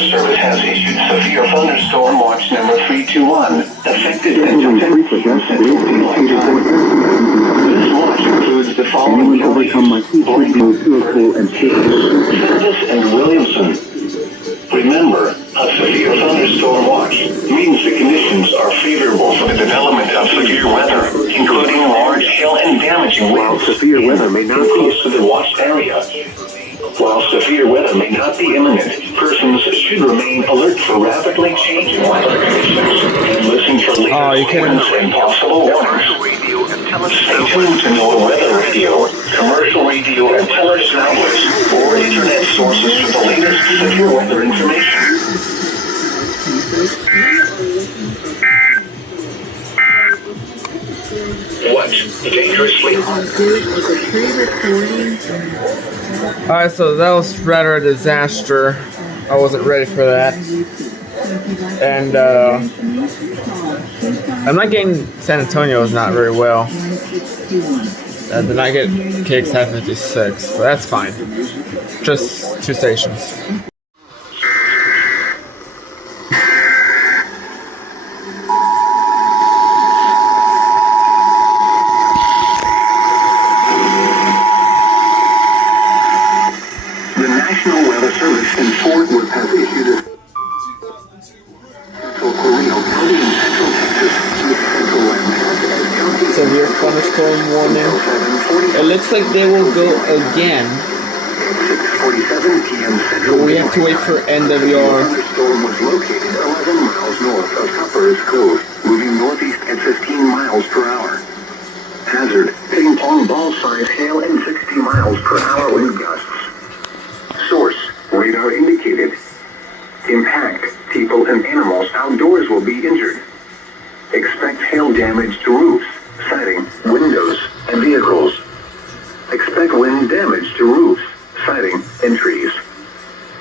Weather Service has issued severe thunderstorm watch number 321, effective intermittent from Central Daylight Time. This watch includes the following counties: Kansas and Williamson. Remember, a severe thunderstorm watch means the conditions are favorable for the development of severe weather, including large hail and damaging winds. Severe weather may not be close to the watched area. While severe weather may not be imminent, persons should remain alert for rapidly changing weather conditions and listen for latest winds and possible warnings. Stay tuned to NOAA Weather Radio, commercial radio and television outlets, or internet sources for the latest severe weather information. What? Dangerously hot. Alright, so that was rather a disaster. I wasn't ready for that. And I'm not getting San Antonio's not very well. I did not get KXI 56, but that's fine. Just 2 stations. The National Weather Service in Fort Worth has issued a severe thunderstorm warning. It looks like they will go again. But we have to wait for NWR. The storm was located 11 miles north of Copper's Cove, moving northeast at 15 miles per hour. Hazard: ping pong ball size hail and 60 miles per hour wind gusts. Source: radar indicated. Impact: people and animals outdoors will be injured. Expect hail damage to roofs, siding, windows, and vehicles. Expect wind damage to roofs, siding, and trees.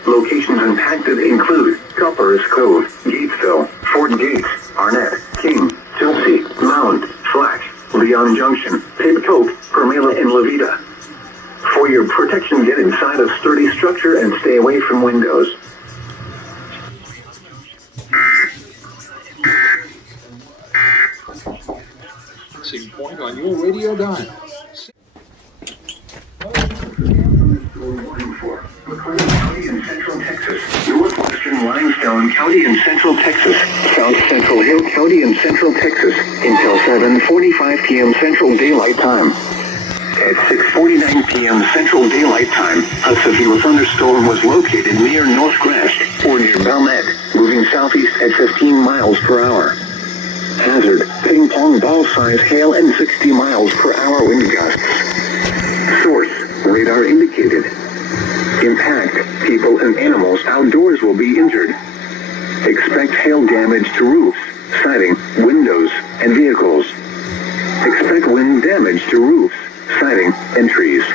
Locations impacted include Copper's Cove, Gatesville, Fort Gates, Arnett, King, Chelsea, Mound, Flash, Leon Junction, Pibcoke, Permela, and Levita. For your protection, get inside a sturdy structure and stay away from windows. Point on your radio dial. Warning for McLean County in Central Texas, Northwestern Limestone County in Central Texas, South Central Hill County in Central Texas, until 7:45 p.m. Central Daylight Time. At 6:49 p.m. Central Daylight Time, a severe thunderstorm was located near North Grest, or near Belknap, moving southeast at 15 miles per hour. Hazard: ping pong ball size hail and 60 miles per hour wind gusts. Source: radar indicated. Impact: people and animals outdoors will be injured. Expect hail damage to roofs, siding, windows, and vehicles. Expect wind damage to roofs, siding, and trees.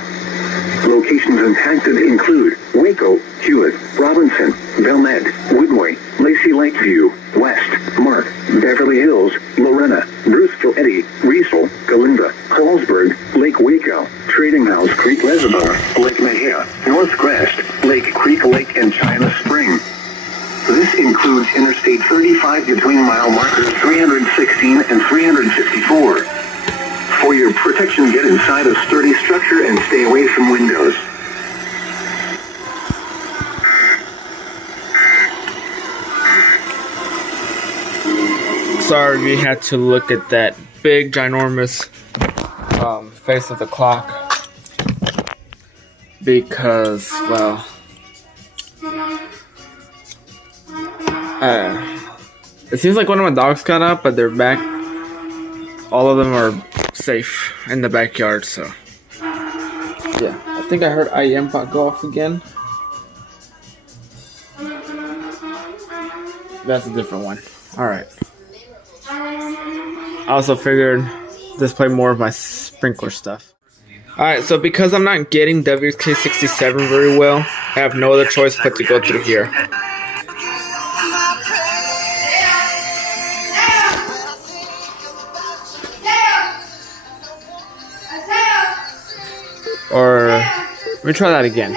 Locations impacted include Waco, Hewitt, Robinson, Belknap, Woodway, Lacey Lakeview, West, Mark, Beverly Hills, Lorena, Bruceville Eddy, Riesel, Galinda, Hallsburg, Lake Waco, Trading House Creek Reservoir, Lake Mejia, North Grest, Lake Creek Lake, and China Spring. This includes Interstate 35 between mile markers 316 and 354. For your protection, get inside a sturdy structure and stay away from windows. Sorry we had to look at that big, ginormous face of the clock. Because, well, it seems like one of my dogs got up, but they're back. All of them are safe in the backyard, so yeah. I think I heard IM bot go off again. That's a different one. Alright. I also figured display more of my sprinkler stuff. Alright, so because I'm not getting WK67 very well, I have no other choice but to go through here. Or let me try that again.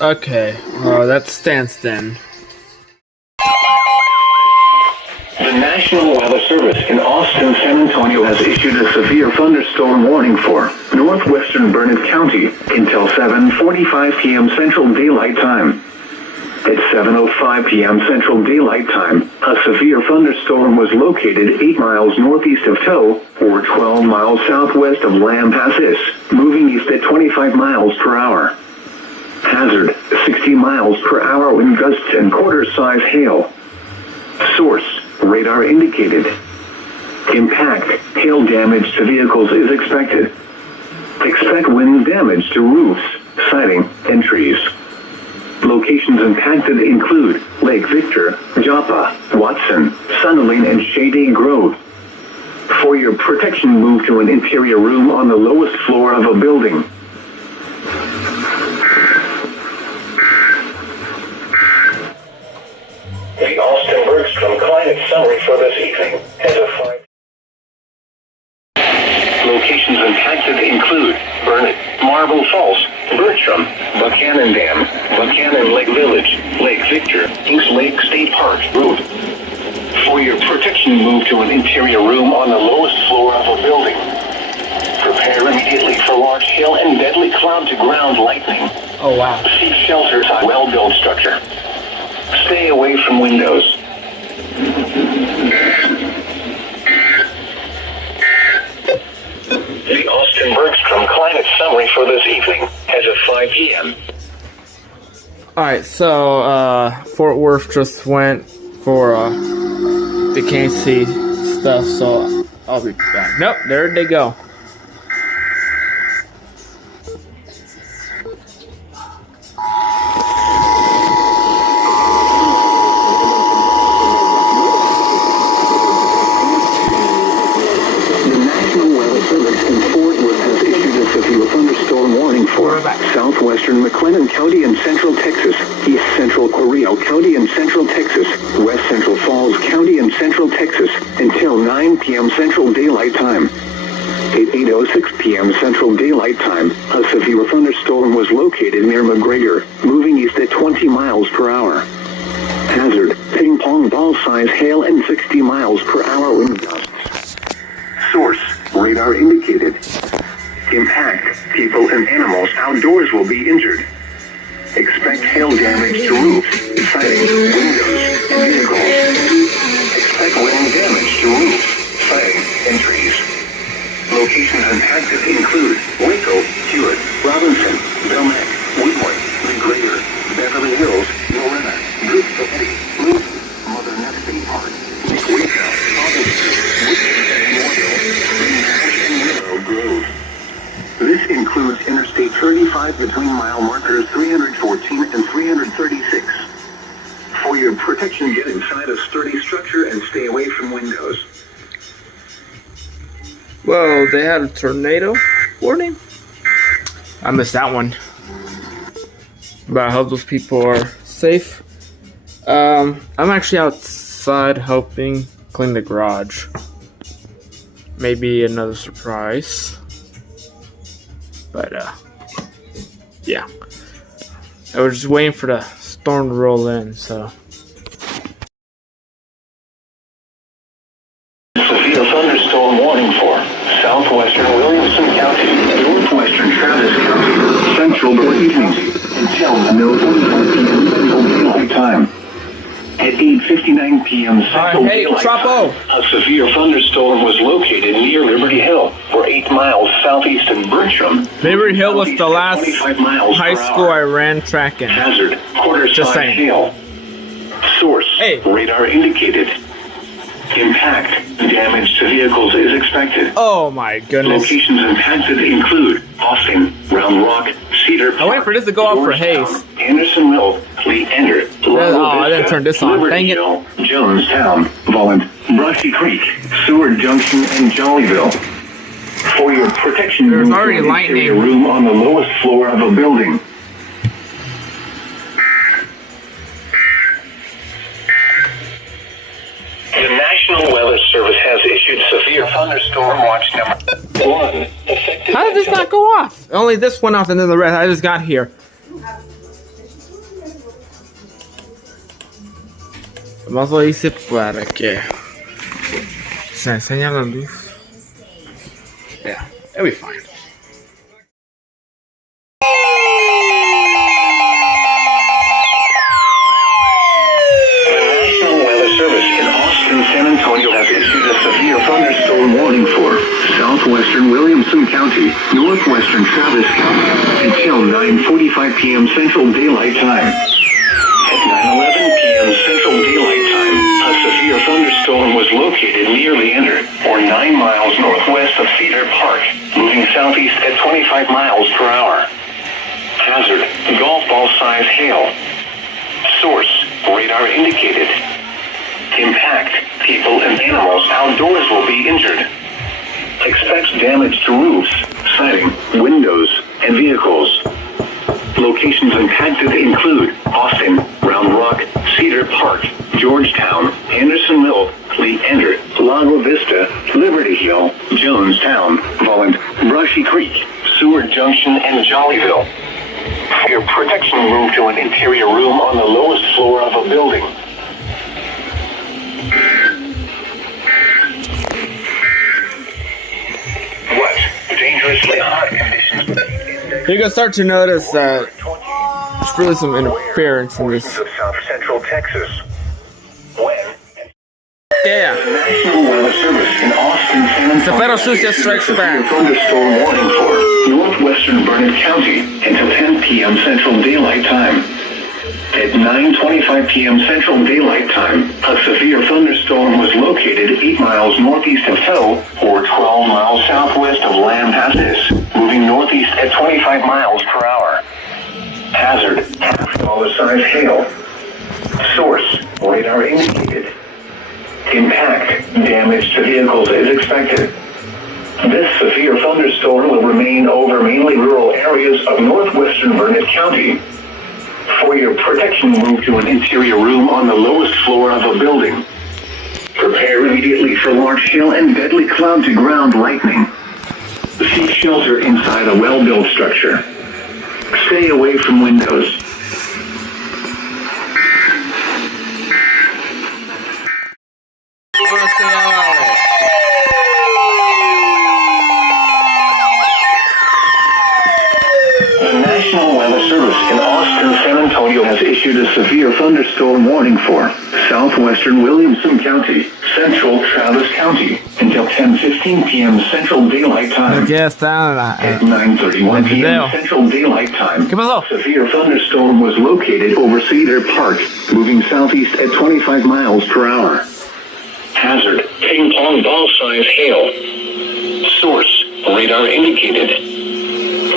Okay, that stands then. The National Weather Service in Austin, San Antonio has issued a severe thunderstorm warning for northwestern Burnett County until 7:45 p.m. Central Daylight Time. At 7:05 p.m. Central Daylight Time, a severe thunderstorm was located 8 miles northeast of Tow, or 12 miles southwest of Lampasas, moving east at 25 miles per hour. Hazard, 60 miles per hour wind gusts and quarter-size hail. Source, radar indicated. Impact, hail damage to vehicles is expected. Expect wind damage to roofs, siding, and trees. Locations impacted include Lake Victor, Joppa, Watson, Sunderland, and Shady Grove. For your protection, move to an interior room on the lowest floor of a building. The Austin Bergstrom climate summary for this evening has a 5. Locations impacted include Burnett, Marble Falls, Bertram, Buchanan Dam, Buchanan Lake Village, Lake Victor, Kings Lake State Park Road. For your protection, move to an interior room on the lowest floor of a building. Prepare immediately for large hail and deadly cloud-to-ground lightning. Oh wow. Seek shelter inside a well-built structure. Stay away from windows. The Austin Bergstrom climate summary for this evening has a 5 p.m. Alright, so Fort Worth just went for the KC stuff, so I'll be back. Nope, there they go. Southwestern McLennan County in Central Texas, East Central Correo County in Central Texas, West Central Falls County in Central Texas, until 9 p.m. Central Daylight Time. At 8:06 p.m. Central Daylight Time, a severe thunderstorm was located near McGregor, moving east at 20 miles per hour. Hazard, ping-pong ball-size hail and 60 miles per hour wind gusts. Source, radar indicated. Impact, people and animals outdoors will be injured. Expect hail damage to roofs, siding, windows, and vehicles. Expect wind damage to roofs, siding, and trees. Locations impacted include Waco, Hewitt, Robinson, Belknap, Woodward, McGregor, Beverly Hills, Loretta, Goodville, Loop, Mother Nesting Park, Waco, Robinson, Woodward, Moyle, Green Patch, and Willow Grove. This includes Interstate 35 between mile markers 314 and 336. For your protection, get inside a sturdy structure and stay away from windows. Whoa, they had a tornado warning? I missed that one. But I hope those people are safe. I'm actually outside helping clean the garage. Maybe another surprise. But, yeah. I was just waiting for the storm to roll in, so. Severe thunderstorm warning for southwestern Williamson County, northwestern Travis County, central evening until 9:45 p.m. Central Daylight Time. At 8:59 p.m. Central hey, Daylight Trapo. Time, a severe thunderstorm was located near Liberty Hill, or 8 miles southeast of Bertram. Liberty Hill was the last 25 miles high per school hour. I ran track in. Hazard, Just quarter-size saying. hail. Source, Hey. radar indicated. Impact, damage to vehicles is expected. Oh my goodness. Locations impacted include Austin, Round Rock, Cedar Park, I waited for this to go off for Georgetown, Hayes. Andersonville, Lee Ender, I didn't turn this on. Dang it. Jonestown, Volland, Brushy Creek, Seward Junction, and Jollyville. For your protection, There's move to already an lightning. interior room on the lowest floor of a building. The National Weather Service has issued severe thunderstorm watch number 1. Effective How did this not go off? Only this went off and then the rest. I just got here. Más lo hice para que se enseñe la luz. Yeah, it'll be fine. San Antonio has issued a severe thunderstorm warning for southwestern Williamson County, northwestern Travis County, until 9:45 p.m. Central Daylight Time. At 9:11 p.m. Central Daylight Time, a severe thunderstorm was located near Leander, or 9 miles northwest of Cedar Park, moving southeast at 25 miles per hour. Hazard, golf ball size hail. Source, radar indicated. Impact, people and animals outdoors will be injured. Expects damage to roofs, siding, windows, and vehicles. Locations impacted include Austin, Round Rock, Cedar Park, Georgetown, Andersonville, Leander, Lago Vista, Liberty Hill, Jonestown, Volland, Brushy Creek, Seward Junction, and Jollyville. For your protection, move to an interior room on the lowest floor of a building. What? Dangerously hot conditions. You can start to notice that there's really some interference in this. Of South Central Texas. When? Yeah. The National Weather Service in Austin, San Antonio. Cepero Sucia strikes back. Thunderstorm warning for northwestern Burnett County until 10 p.m. Central Daylight Time. At 9:25 p.m. Central Daylight Time, a severe thunderstorm was located 8 miles northeast of Tow, or 12 miles southwest of Lampasas, moving northeast at 25 miles per hour. Hazard, half-dollar-size hail. Source, radar indicated. Impact, damage to vehicles is expected. This severe thunderstorm will remain over mainly rural areas of northwestern Burnett County. For your protection, move to an interior room on the lowest floor of a building. Prepare immediately for large hail and deadly cloud-to-ground lightning. Seek shelter inside a well-built structure. Stay away from windows. The National Weather Service in Austin, San Antonio has issued a severe thunderstorm warning for southwestern Williamson County, central Travis County, until 10:15 p.m. Central Daylight Time. Aquí está At 9:31 p.m. Central Daylight Time, ¿Qué pasó? a severe thunderstorm was located over Cedar Park, moving southeast at 25 miles per hour. Hazard, ping pong ball size hail. Source, radar indicated.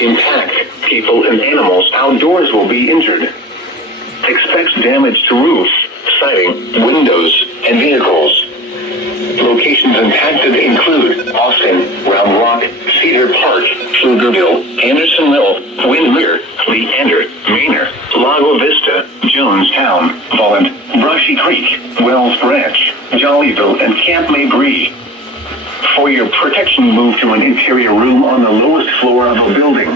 Impact, people and animals outdoors will be injured. Expects damage to roofs, siding, windows, and vehicles. Locations impacted include Austin, Round Rock, Cedar Park, Pflugerville, Andersonville, Windsor, Leander, Manor, Lago Vista, Jonestown, Volland, Brushy Creek, Wells Branch, Jollyville, and Camp Mabry. For your protection, move to an interior room on the lowest floor of a building.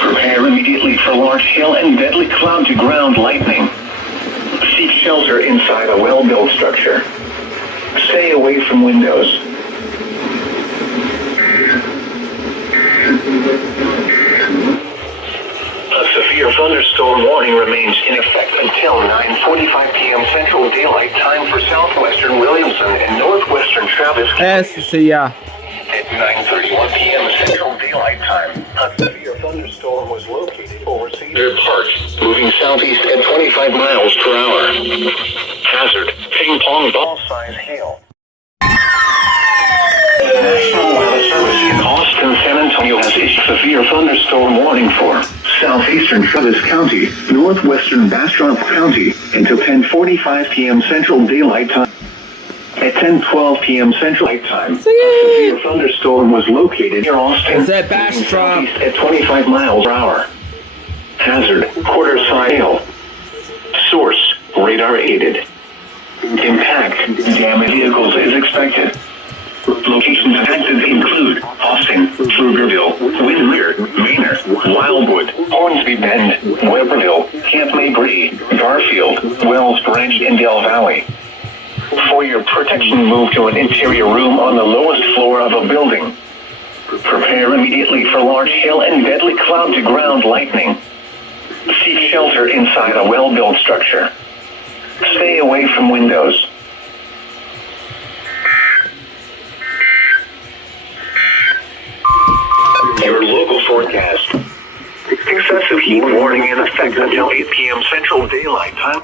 Prepare immediately for large hail and deadly cloud-to-ground lightning. Seek shelter inside a well-built structure. Stay away from windows. A severe thunderstorm warning remains in effect until 9:45 p.m. Central Daylight Time for southwestern Williamson and northwestern Travis counties. Sí, ya. At 9:31 p.m. Central Daylight Time, a severe thunderstorm was located over Cedar Park, moving southeast at 25 miles per hour. Hazard, ping pong ball size hail. The National Weather Service in Austin, San Antonio has issued severe thunderstorm warning for southeastern Travis County, northwestern Bastrop County, until 10:45 p.m. Central Daylight Time. At 10:12 p.m. Central Daylight Time, a severe thunderstorm was located near Austin, Is that Bastrop? southeast at 25 miles per hour. Hazard, quarter-size hail. Source, radar aided. Impact, damaged vehicles is expected. Locations affected include Austin, Pflugerville, Windsor, Manor, Wildwood, Hornsby Bend, Weberville, Camp Mabry, Garfield, Wells Branch, and Del Valley. For your protection, move to an interior room on the lowest floor of a building. Prepare immediately for large hail and deadly cloud-to-ground lightning. Seek shelter inside a well-built structure. Stay away from windows. Your local forecast. Excessive heat warning in effect until 8 p.m. Central Daylight Time.